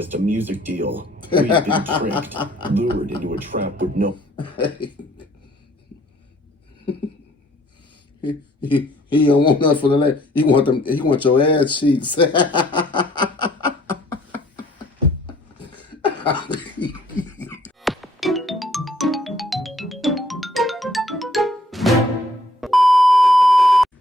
just a music deal. We'd been tricked, lured into a trap with no... He don't want nothing for the lady. He want them. He want your ass cheeks.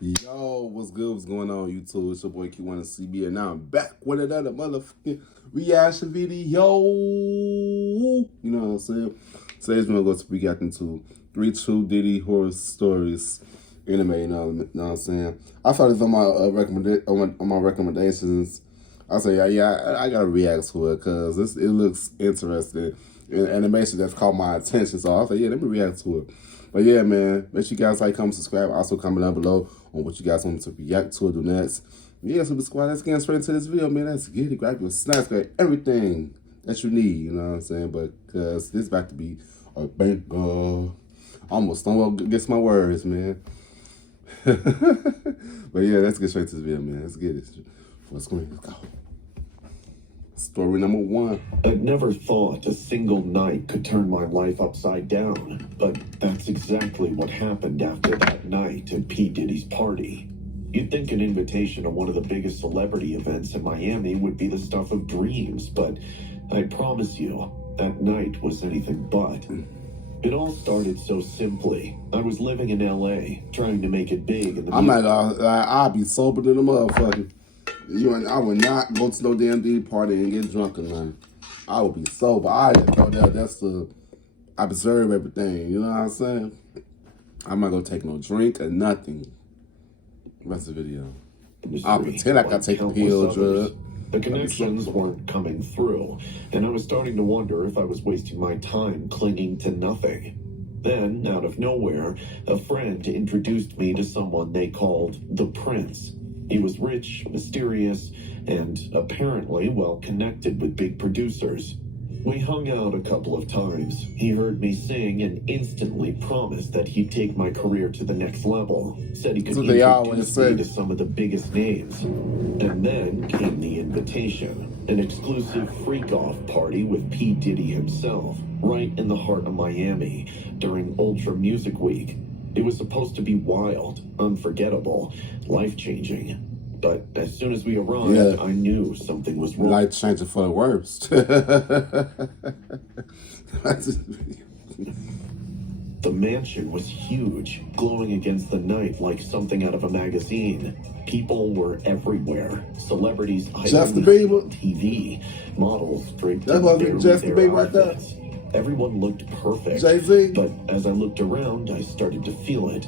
Yo, what's good? What's going on, YouTube? It's your boy Kewonis CB, and now I'm back with another motherfucking reaction video. You know what I'm saying? Today's we're gonna go to reacting to 3 true Diddy horror stories. Anime, you know what I'm saying? I thought it's on my recommendations. I say, I gotta react to it because it looks interesting. And animation that's caught my attention. So I was like, yeah, let me react to it. But yeah, man, make sure you guys like, comment, subscribe. Also comment down below on what you guys want me to react to or do next. Yeah, Super Squad, let's get straight into this video, man. Let's get it. Grab your snacks, grab everything that you need, you know what I'm saying? But because this is about to be a banger. I almost stumbled against my words, man. But yeah, let's get straight to this video, man. Let's get it. Full screen, let's go. Story number 1. I'd never thought a single night could turn my life upside down, but that's exactly what happened after that night at P. Diddy's party. You'd think an invitation to one of the biggest celebrity events in Miami would be the stuff of dreams, but I promise you, that night was anything but. It all started so simply. I was living in LA, trying to make it big. I'm not gonna lie, I'll be sober than a motherfucker. I would not go to no damn Diddy party and get drunk or nothing. I would be sober. I just thought that's to observe everything. You know what I'm saying? I'm not gonna take no drink or nothing. Rest of the video. I'll pretend like I take a pill, drug. The connections weren't coming through, and I was starting to wonder if I was wasting my time clinging to nothing. Then, out of nowhere, a friend introduced me to someone they called the Prince. He was rich, mysterious, and apparently well connected with big producers. We hung out a couple of times. He heard me sing and instantly promised that he'd take my career to the next level. Said he could introduce me to some of the biggest names. And then came the invitation. An exclusive freak-off party with P. Diddy himself, right in the heart of Miami, during Ultra Music Week. It was supposed to be wild, unforgettable, life-changing. But as soon as we arrived, I knew something was wrong. Life-changing for the worst. The mansion was huge, glowing against the night like something out of a magazine. People were everywhere. Celebrities on TV, models draped in their outfits. Everyone looked perfect. Jay-Z. But as I looked around, I started to feel it.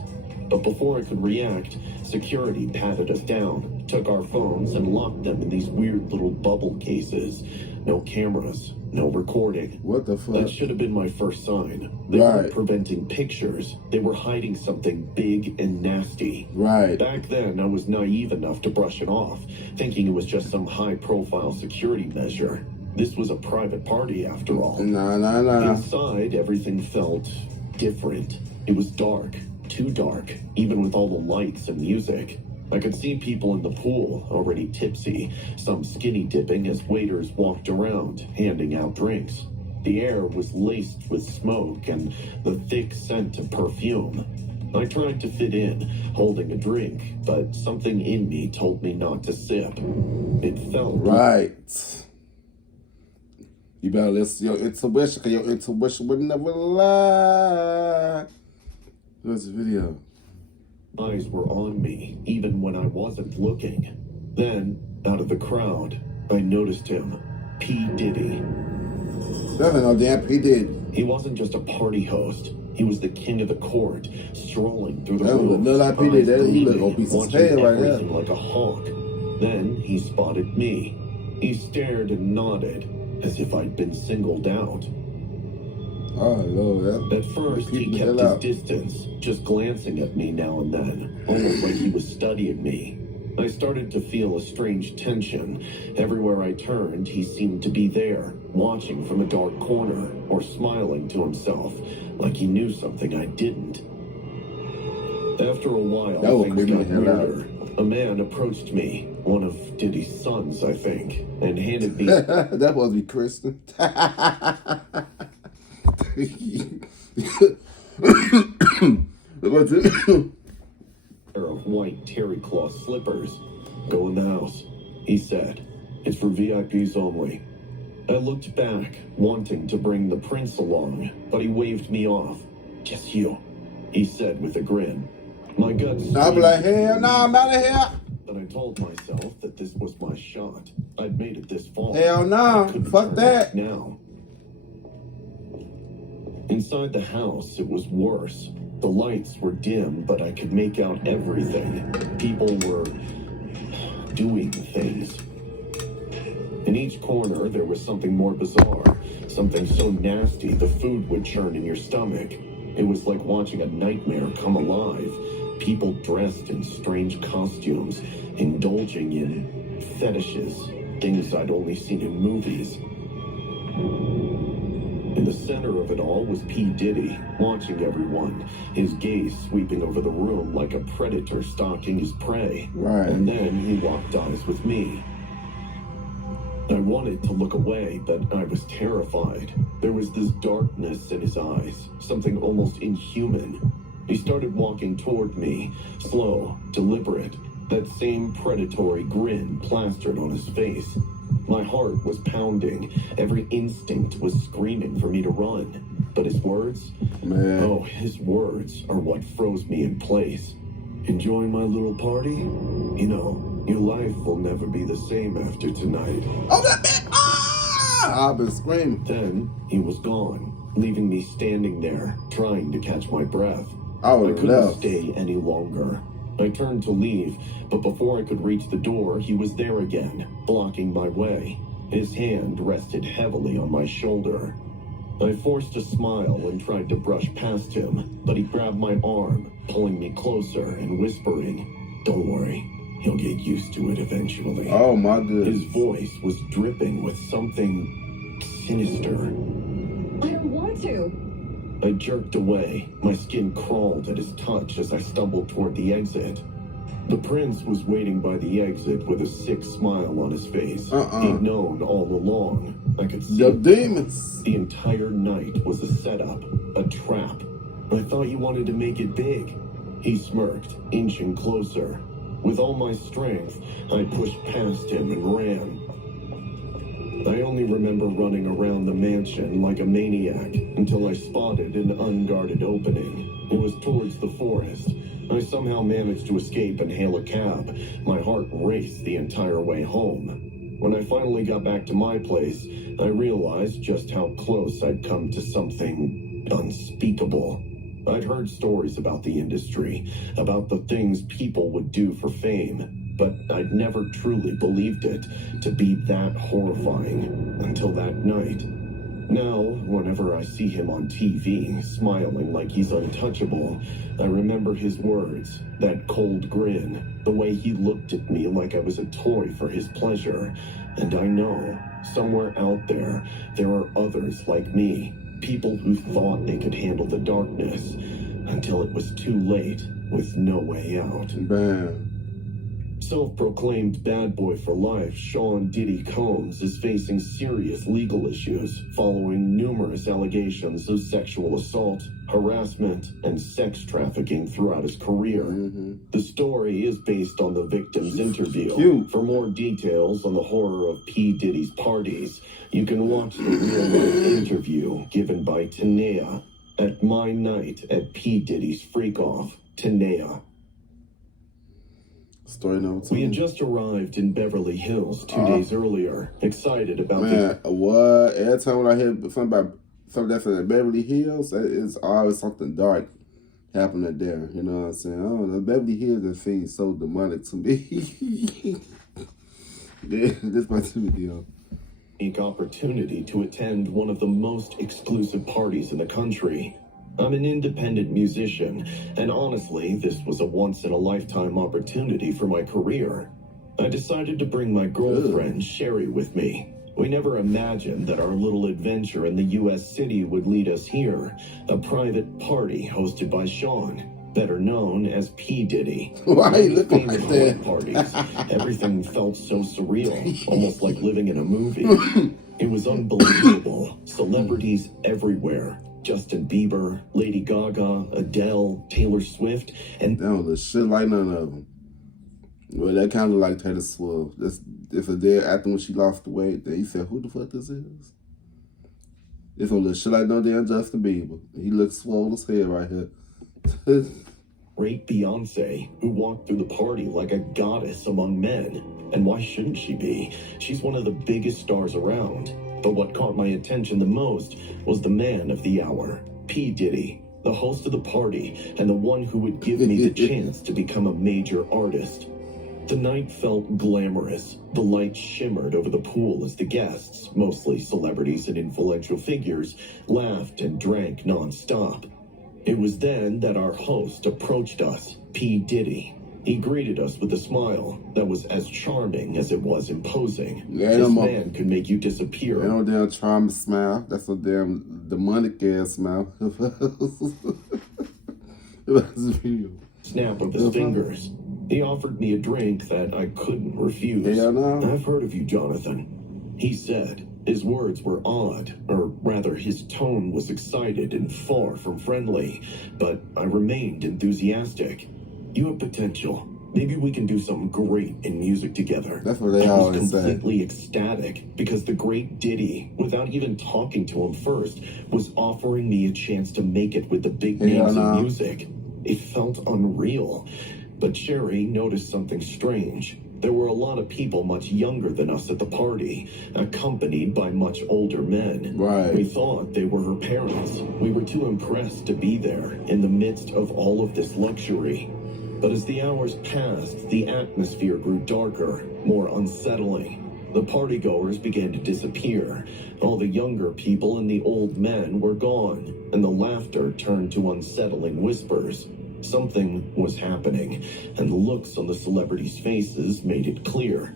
But before I could react, security patted us down, took our phones, and locked them in these weird little bubble cases. No cameras, no recording. What the fuck? That should have been my first sign. They weren't preventing pictures. They were hiding something big and nasty. Right. Back then, I was naive enough to brush it off, thinking it was just some high-profile security measure. This was a private party, after all. Nah. Inside, everything felt different. It was dark. Too dark, even with all the lights and music. I could see people in the pool, already tipsy, some skinny dipping as waiters walked around, handing out drinks. The air was laced with smoke and the thick scent of perfume. I tried to fit in, holding a drink, but something in me told me not to sip. It felt right. You better listen to your intuition, because your intuition would never lie. There's a video. Eyes were on me, even when I wasn't looking. Then, out of the crowd, I noticed him. P. Diddy. That's no damn P. Diddy. He wasn't just a party host. He was the king of the court, strolling through the room. He looked obese as hell right there. Like a hawk. Then he spotted me. He stared and nodded, as if I'd been singled out. Oh, Lord. At first, he kept his distance, just glancing at me now and then, almost like he was studying me. I started to feel a strange tension. Everywhere I turned, he seemed to be there, watching from a dark corner, or smiling to himself, like he knew something I didn't. After a while, things got weirder. A man approached me, one of Diddy's sons, I think, and handed me That must be Kristen. What's it? pair of white terry cloth slippers. Go in the house, he said. It's for VIPs only. I looked back, wanting to bring the prince along, but he waved me off. Just you, he said with a grin. My guts. I'll be like, hell no, I'm out of here. But I told myself that this was my shot. I'd made it this far. Hell no, fuck that. Now. Inside the house, it was worse. The lights were dim, but I could make out everything. People were doing things. In each corner, there was something more bizarre, something so nasty the food would churn in your stomach. It was like watching a nightmare come alive. People dressed in strange costumes, indulging in fetishes, things I'd only seen in movies. In the center of it all was P. Diddy, watching everyone, his gaze sweeping over the room like a predator stalking his prey. Right. And then he locked eyes with me. I wanted to look away, but I was terrified. There was this darkness in his eyes, something almost inhuman. He started walking toward me, slow, deliberate, that same predatory grin plastered on his face. My heart was pounding. Every instinct was screaming for me to run. But his words? Man. Oh, his words are what froze me in place. Enjoying my little party? You know, your life will never be the same after tonight. Oh, that bitch! Ah! I've been screaming. Then he was gone, leaving me standing there, trying to catch my breath. I I would couldn't left. stay any longer. I turned to leave, but before I could reach the door, he was there again, blocking my way. His hand rested heavily on my shoulder. I forced a smile and tried to brush past him, but he grabbed my arm, pulling me closer and whispering, "Don't worry, he'll get used to it eventually." Oh my goodness. His voice was dripping with something sinister. I don't want to. I jerked away. My skin crawled at his touch as I stumbled toward the exit. The prince was waiting by the exit with a sick smile on his face. He'd known all along. I could see The demons. the entire night was a setup, a trap. I thought you wanted to make it big. He smirked, inching closer. With all my strength, I pushed past him and ran. I only remember running around the mansion like a maniac until I spotted an unguarded opening. It was towards the forest. I somehow managed to escape and hail a cab. My heart raced the entire way home. When I finally got back to my place, I realized just how close I'd come to something unspeakable. I'd heard stories about the industry, about the things people would do for fame, but I'd never truly believed it to be that horrifying until that night. Now, whenever I see him on TV, smiling like he's untouchable, I remember his words, that cold grin, the way he looked at me like I was a toy for his pleasure. And I know, somewhere out there, there are others like me, people who thought they could handle the darkness, until it was too late, with no way out. Man. Self-proclaimed bad boy for life, Sean Diddy Combs is facing serious legal issues following numerous allegations of sexual assault, harassment, and sex trafficking throughout his career. The story is based on the victim's interview. Cute. For more details on the horror of P. Diddy's parties, you can watch the real-life interview given by Tanea at My Night at P. Diddy's Freak-Off. Tanea. Story number 2. We had just arrived in Beverly Hills 2 days earlier, excited about Man, what? Every time when I hear something that's in the Beverly Hills, it's always something dark happening there. You know what I'm saying? I don't know. Beverly Hills just seems so demonic to me. Yeah, this my video. unique opportunity to attend one of the most exclusive parties in the country. I'm an independent musician, and honestly, this was a once-in-a-lifetime opportunity for my career. I decided to bring my girlfriend, Sherry, with me. We never imagined that our little adventure in the U.S. city would lead us here, a private party hosted by Sean. better known as P. Diddy. Why you looking like Famous that? parties. Everything felt so surreal, almost like living in a movie. It was unbelievable. Celebrities everywhere. Justin Bieber, Lady Gaga, Adele, Taylor Swift, and That don't look shit like none of them. Well, that kind of like Taylor Swift. That's if a day after when she lost the weight, then he said, "Who the fuck this is?" It's gonna look shit like no damn Justin Bieber. He looks swole as hell right here. great Beyonce, who walked through the party like a goddess among men. And why shouldn't she be? She's one of the biggest stars around. But what caught my attention the most was the man of the hour, P. Diddy, the host of the party and the one who would give me the chance to become a major artist. The night felt glamorous. The lights shimmered over the pool as the guests, mostly celebrities and influential figures, laughed and drank non-stop. It was then that our host approached us, P. Diddy. He greeted us with a smile that was as charming as it was imposing. Yeah, this man could make you disappear. That no damn charming smile. That's a damn demonic ass smile. Snap of his fingers. He offered me a drink that I couldn't refuse. Hell no. I've heard of you, Jonathan. He said. His words were odd, or rather his tone was excited and far from friendly, but I remained enthusiastic. You have potential. Maybe we can do something great in music together. That's what they I was always say. completely ecstatic because the great Diddy, without even talking to him first, was offering me a chance to make it with the big names in music. It felt unreal. But Sherry noticed something strange. There were a lot of people much younger than us at the party, accompanied by much older men. Right. We thought they were her parents. We were too impressed to be there in the midst of all of this luxury. But as the hours passed, the atmosphere grew darker, more unsettling. The partygoers began to disappear. All the younger people and the old men were gone, and the laughter turned to unsettling whispers. Something was happening, and the looks on the celebrities' faces made it clear.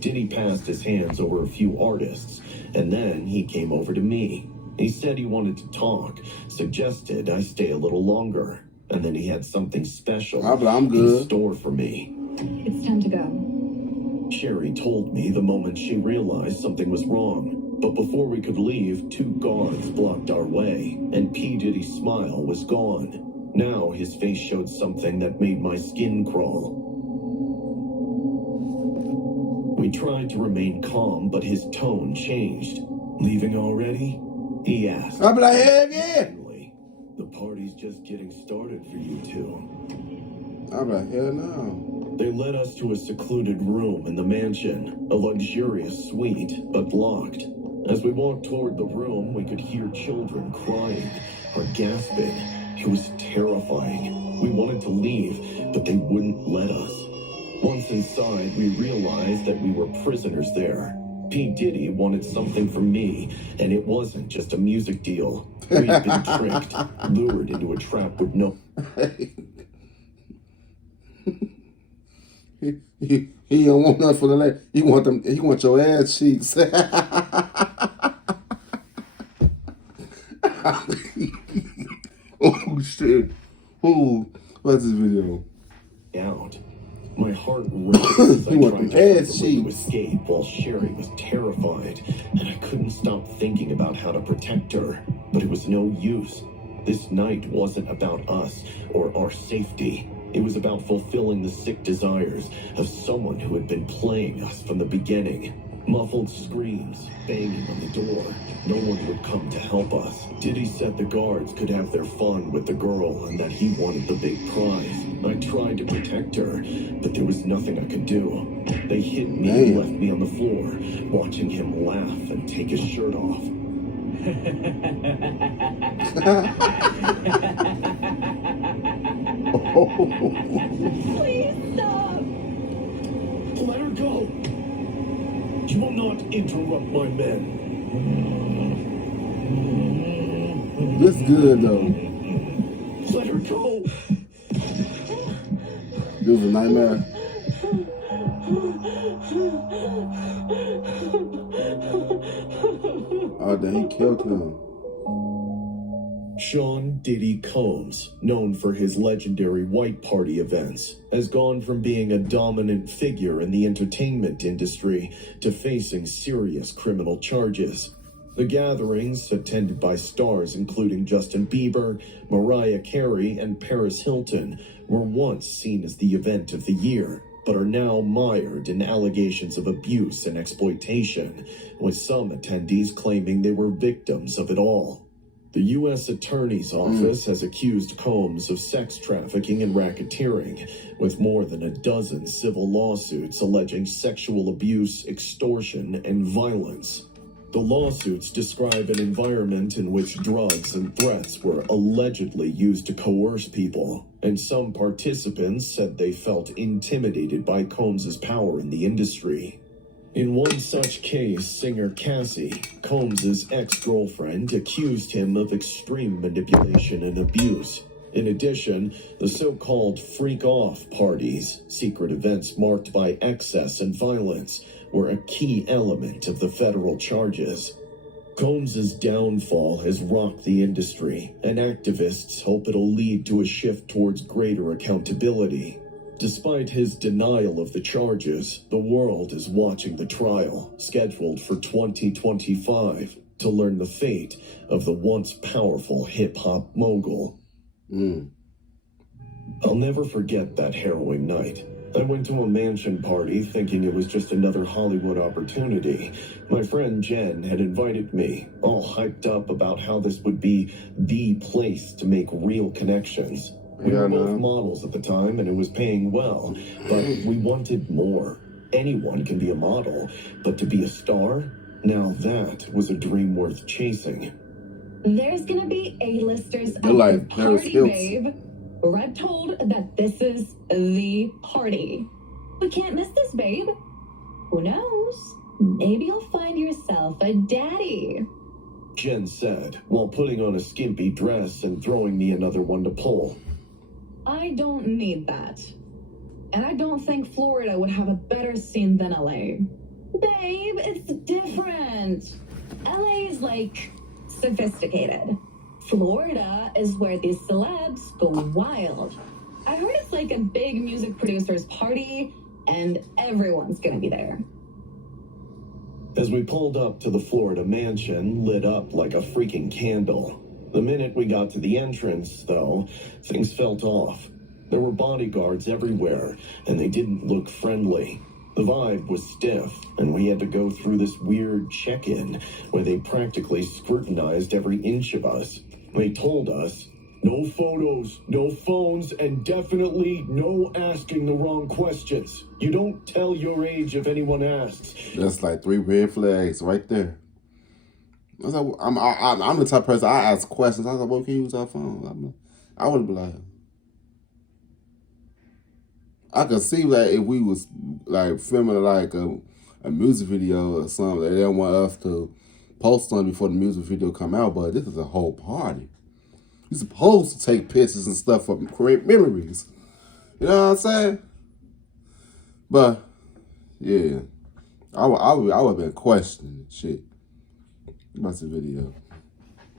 Diddy passed his hands over a few artists, and then he came over to me. He said he wanted to talk, suggested I stay a little longer, and then he had something special I'm good. in store for me. It's time to go. Sherry told me the moment she realized something was wrong. But before we could leave, 2 guards blocked our way, and P. Diddy's smile was gone. Now his face showed something that made my skin crawl. We tried to remain calm, but his tone changed. Leaving already? He asked. I'll be like, hell yeah. The party's just getting started for you two. I'll be like, hell no. They led us to a secluded room in the mansion, a luxurious suite, but locked. As we walked toward the room, we could hear children crying or gasping. It was terrifying. We wanted to leave, but they wouldn't let us. Once inside, we realized that we were prisoners there. P. Diddy wanted something from me, and it wasn't just a music deal. We'd been tricked, lured into a trap with no... He don't want nothing for the lady. He want your ass cheeks. Oh shit. Oh, what's this video? Out. My heart raced as I He want tried them to ass find a way to cheeks. escape while Sherry was terrified, and I couldn't stop thinking about how to protect her. But it was no use. This night wasn't about us or our safety. It was about fulfilling the sick desires of someone who had been playing us from the beginning. Muffled screams, banging on the door. No one would come to help us. Diddy said the guards could have their fun with the girl and that he wanted the big prize. I tried to protect her, but there was nothing I could do. They hit me and left me on the floor, watching him laugh and take his shirt off. Please stop. Let her go! You will not interrupt my men. This good though. Let her go! This was a nightmare. Oh, then he killed him. Sean Diddy Combs, known for his legendary white party events, has gone from being a dominant figure in the entertainment industry to facing serious criminal charges. The gatherings, attended by stars including Justin Bieber, Mariah Carey, and Paris Hilton, were once seen as the event of the year, but are now mired in allegations of abuse and exploitation, with some attendees claiming they were victims of it all. The U.S. Attorney's Office has accused Combs of sex trafficking and racketeering, with more than a dozen civil lawsuits alleging sexual abuse, extortion, and violence. The lawsuits describe an environment in which drugs and threats were allegedly used to coerce people, and some participants said they felt intimidated by Combs' power in the industry. In one such case, singer Cassie, Combs' ex-girlfriend, accused him of extreme manipulation and abuse. In addition, the so-called freak-off parties, secret events marked by excess and violence, were a key element of the federal charges. Combs' downfall has rocked the industry, and activists hope it'll lead to a shift towards greater accountability. Despite his denial of the charges, the world is watching the trial, scheduled for 2025, to learn the fate of the once powerful hip-hop mogul. I'll never forget that harrowing night. I went to a mansion party thinking it was just another Hollywood opportunity. My friend Jen had invited me, all hyped up about how this would be the place to make real connections. We were both models at the time, and it was paying well, but we wanted more. Anyone can be a model, but to be a star? Now that was a dream worth chasing. There's gonna be A-listers at They're like the Paris party, Hilton. babe. Red told that this is the party. We can't miss this, babe. Who knows? Maybe you'll find yourself a daddy. Jen said, while putting on a skimpy dress and throwing me another one to pull. I don't need that. And I don't think Florida would have a better scene than LA. Babe, it's different. LA is like sophisticated. Florida is where these celebs go wild. I heard it's like a big music producer's party, and everyone's gonna be there. As we pulled up to the Florida mansion, lit up like a freaking candle. The minute we got to the entrance, though, things felt off. There were bodyguards everywhere, and they didn't look friendly. The vibe was stiff, and we had to go through this weird check-in where they practically scrutinized every inch of us. They told us, no photos, no phones, and definitely no asking the wrong questions. You don't tell your age if anyone asks. That's like 3 red flags right there. I was like, I'm the type of person, I ask questions. I was like, well, can you use our phone? I would be like, I could see that if we was like filming like a music video or something, they didn't want us to post on before the music video come out, but this is a whole party. You're supposed to take pictures and stuff for create memories. You know what I'm saying? But yeah, I would have been questioning shit about the video.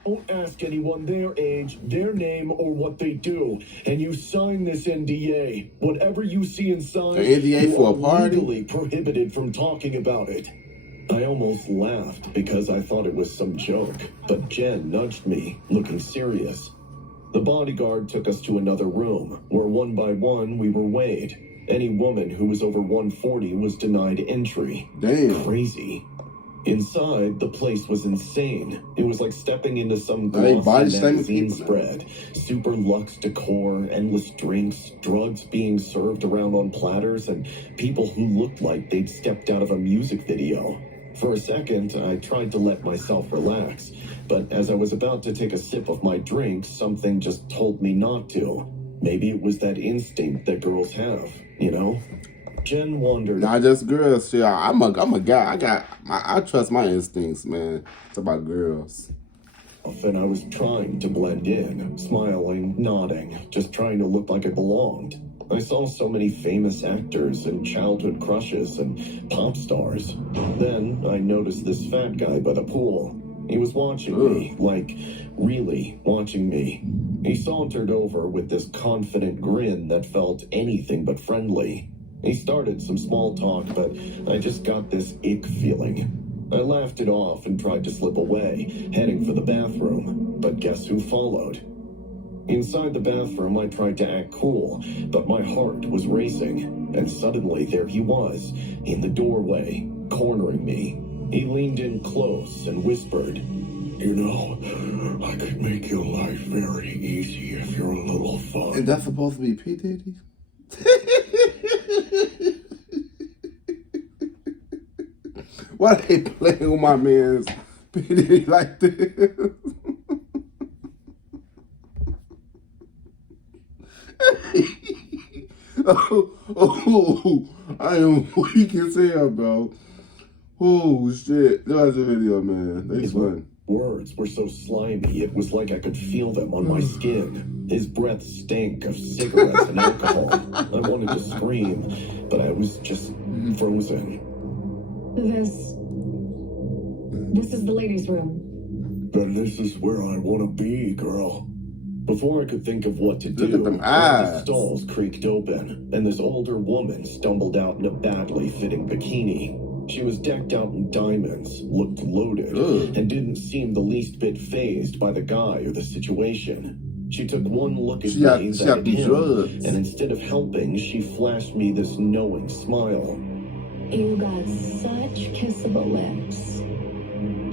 Don't ask anyone their age, their name, or what they do. And you sign this NDA. Whatever you see inside, An NDA you for a are party? legally prohibited from talking about it. I almost laughed because I thought it was some joke, but Jen nudged me, looking serious. The bodyguard took us to another room, where one by one we were weighed. Any woman who was over 140 was denied entry. Damn. Crazy. Inside, the place was insane. It was like stepping into some Are they body glossy shaming magazine people now? spread. Super luxe decor, endless drinks, drugs being served around on platters, and people who looked like they'd stepped out of a music video. For a second, I tried to let myself relax, but as I was about to take a sip of my drink, something just told me not to. Maybe it was that instinct that girls have, you know? Jen wondered. Not just girls, shit. I'm a guy. I trust my instincts, man. It's about girls. And I was trying to blend in, smiling, nodding, just trying to look like I belonged. I saw so many famous actors and childhood crushes and pop stars. Then I noticed this fat guy by the pool. He was watching me, like, really watching me. He sauntered over with this confident grin that felt anything but friendly. He started some small talk, but I just got this ick feeling. I laughed it off and tried to slip away, heading for the bathroom. But guess who followed? Inside the bathroom, I tried to act cool, but my heart was racing. And suddenly, there he was, in the doorway, cornering me. He leaned in close and whispered, "You know, I could make your life very easy if you're a little fun." And that's supposed to be P. Diddy? Why they playing with my man's P. Diddy like this? I am weak as hell, bro. Oh, shit. That was a video, man. That's fun. Words were so slimy, it was like I could feel them on my skin. His breath stank of cigarettes and alcohol. I wanted to scream, but I was just frozen. This is the ladies' room. Then this is where I want to be, girl. Before I could think of what to Look do, at them one of the eyes. stalls creaked open, and this older woman stumbled out in a badly fitting bikini. She was decked out in diamonds, looked loaded, and didn't seem the least bit fazed by the guy or the situation. She took one look at me, then at him, and instead of helping, she flashed me this knowing smile. You got such kissable lips.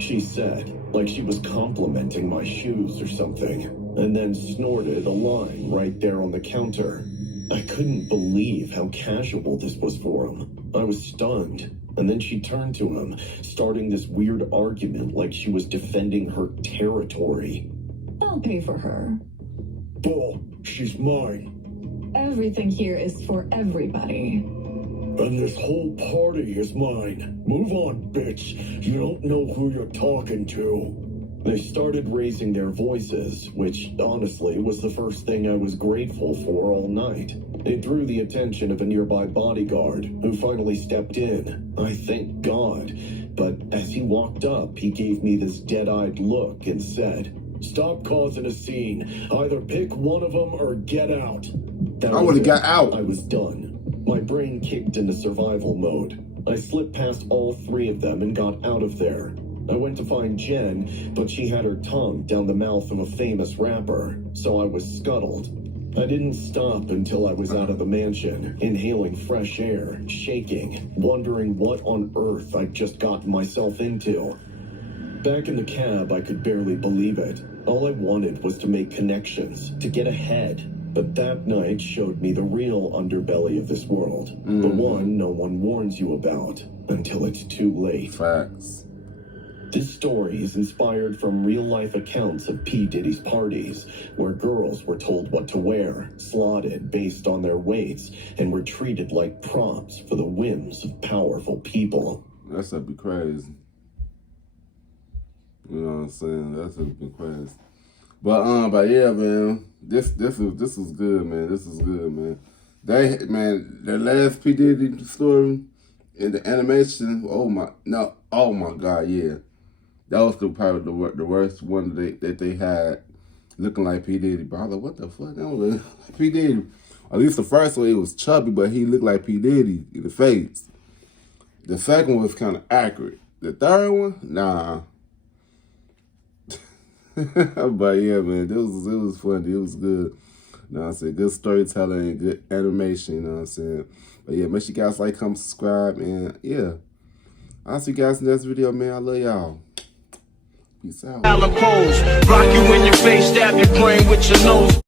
She said, like she was complimenting my shoes or something, and then snorted a line right there on the counter. I couldn't believe how casual this was for him. I was stunned. And then she turned to him, starting this weird argument like she was defending her territory. I'll pay for her. Bull, she's mine. Everything here is for everybody. And this whole party is mine. Move on, bitch. You don't know who you're talking to. They started raising their voices, which honestly was the first thing I was grateful for all night. It drew the attention of a nearby bodyguard, who finally stepped in. I thank God. But as he walked up, he gave me this dead-eyed look and said, "Stop causing a scene. Either pick one of them or get out." I would have got out. I was done. My brain kicked into survival mode. I slipped past all three of them and got out of there. I went to find Jen, but she had her tongue down the mouth of a famous rapper, so I was scuttled. I didn't stop until I was out of the mansion, inhaling fresh air, shaking, wondering what on earth I'd just gotten myself into. Back in the cab, I could barely believe it. All I wanted was to make connections, to get ahead. But that night showed me the real underbelly of this world. The one no one warns you about until it's too late. Facts. This story is inspired from real-life accounts of P. Diddy's parties, where girls were told what to wear, slotted based on their weights, and were treated like props for the whims of powerful people. That's gonna be crazy. You know what I'm saying? That's gonna be crazy. But yeah, man, this was good, man. This is good, man. The last P. Diddy story in the animation. Oh my God, yeah. That was probably the worst one that they had, looking like P. Diddy. But I was like, what the fuck? That was like P. Diddy. At least the first one, it was chubby, but he looked like P. Diddy in the face. The second one was kind of accurate. The third one, nah. But yeah, man, it was funny. It was good. You know what I'm saying? Good storytelling and good animation, you know what I'm saying? But yeah, make sure you guys like, comment, subscribe, and yeah. I'll see you guys in the next video, man. I love y'all. Peace out. Rock you in your face, stab your brain with your nose.